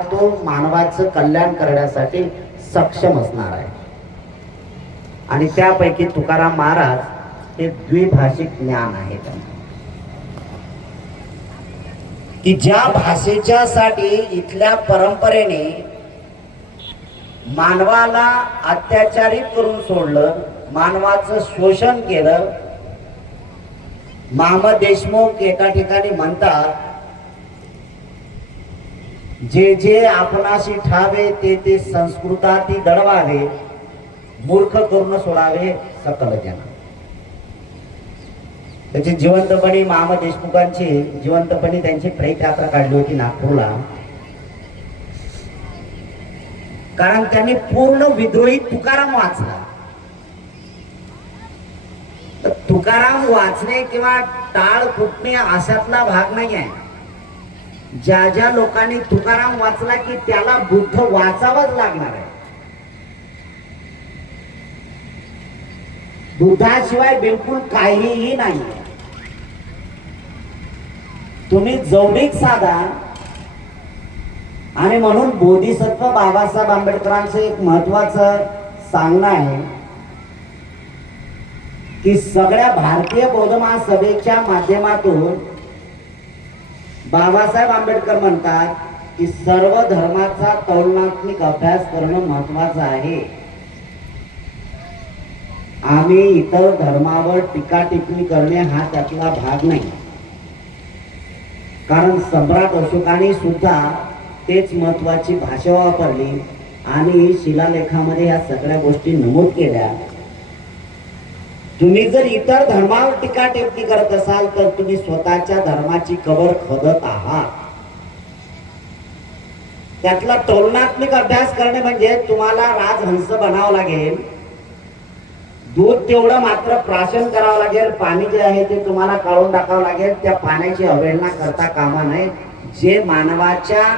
तो मानवाचं कल्याण करण्यासाठी सक्षम असणार आहे। आणि त्यापैकी तुकाराम महाराज हे द्विभाषिक ज्ञान आहे त्यांना, की ज्या भाषेच्या साठी इथल्या परंपरेने मानवाला अत्याचारित करून सोडलं, मानवाचं शोषण केलं। मामा देशमुख एका ठिकाणी म्हणतात, जे जे आपणाशी ठावे ते ते संस्कृताती दडवावे, मूर्ख करून सोडावे सकल जन। त्याची जिवंतपणी मामा देशमुखांची जिवंतपणी त्यांची प्रेत यात्रा काढली होती नागपूरला, कारण त्यांनी पूर्ण विद्रोही तुकाराम वाचला। तुकाराम वाचणे किंवा टाळ फुटणे अशातला भाग नाही आहे। ज्या ज्या लोकांनी तुकाराम वाचला की त्याला बुद्ध वाचावाच लागणार आहे। बुद्धाशिवाय बिलकुल काहीही नाही। तुम्ही जवळीक साधा। आणि म्हणून बोधिसत्व बाबासाहेब आंबेडकरांचं एक महत्वाचं सांगणं आहे की सगळ्या भारतीय बौद्ध महासभेच्या माध्यमातून बाबासाहेब आंबेडकर म्हणतात की सर्व धर्माचा तुलनात्मक अभ्यास करणं महत्वाचं आहे। आम्ही इतर धर्मावर टीका टिप्पणी करणे हा त्यातला भाग नाही, कारण सम्राट अशोकाने सुद्धा तेच महत्वाची भाषा वापरली आणि शिलालेखामध्ये या सगळ्या गोष्टी नमूद केल्या। तुम्ही जर इतर धर्मावर टीका टिप्पणी करत असाल तर तुम्ही स्वतःच्या धर्माची कबर खोदत आहात। त्यातला तुलनात्मक अभ्यास करणे म्हणजे तुम्हाला राजहंस बनावं लागेल, दूध तेवढं मात्र प्राशन करावं लागेल, पाणी जे आहे ते तुम्हाला काढून टाकावं लागेल। त्या पाण्याची अवहेलना करता कामा नये, जे मानवाच्या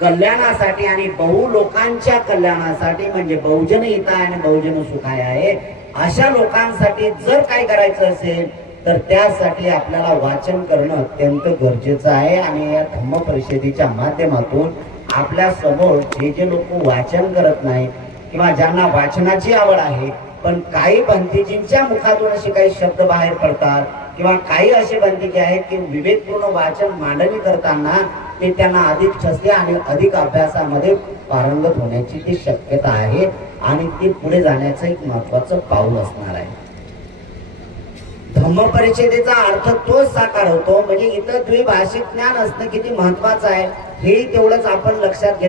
कल्याणासाठी आणि बहु लोकांच्या कल्याणासाठी म्हणजे बहुजन हिताय आणि बहुजन सुखाय आहे, अशा लोकांसाठी जर काय करायचं असेल तर त्यासाठी आपल्याला वाचन करणं अत्यंत गरजेचं आहे। आणि या धम्म परिषदेच्या माध्यमातून आपल्या समोर जे जे लोक वाचन करत नाही किंवा ज्यांना वाचनाची आवड आहे पण काही भंतेजींच्या मुखातून असे काही शब्द बाहेर पडतात किंवा काही असे भंतेजी आहेत की विवेकपूर्ण वाचन मांडणी करताना ते त्यांना अधिक ठसते आणि अधिक अभ्यासामध्ये पारंगत होण्याची ती शक्यता आहे आणि ते पुढे जाण्याचं एक महत्वाचं पाऊल असणार आहे। धम्म परिषदेचा अर्थ तोच साकार होतो, म्हणजे इथं द्विभाषिक ज्ञान असणं किती महत्वाचं आहे हे तेवढंच आपण लक्षात घ्या।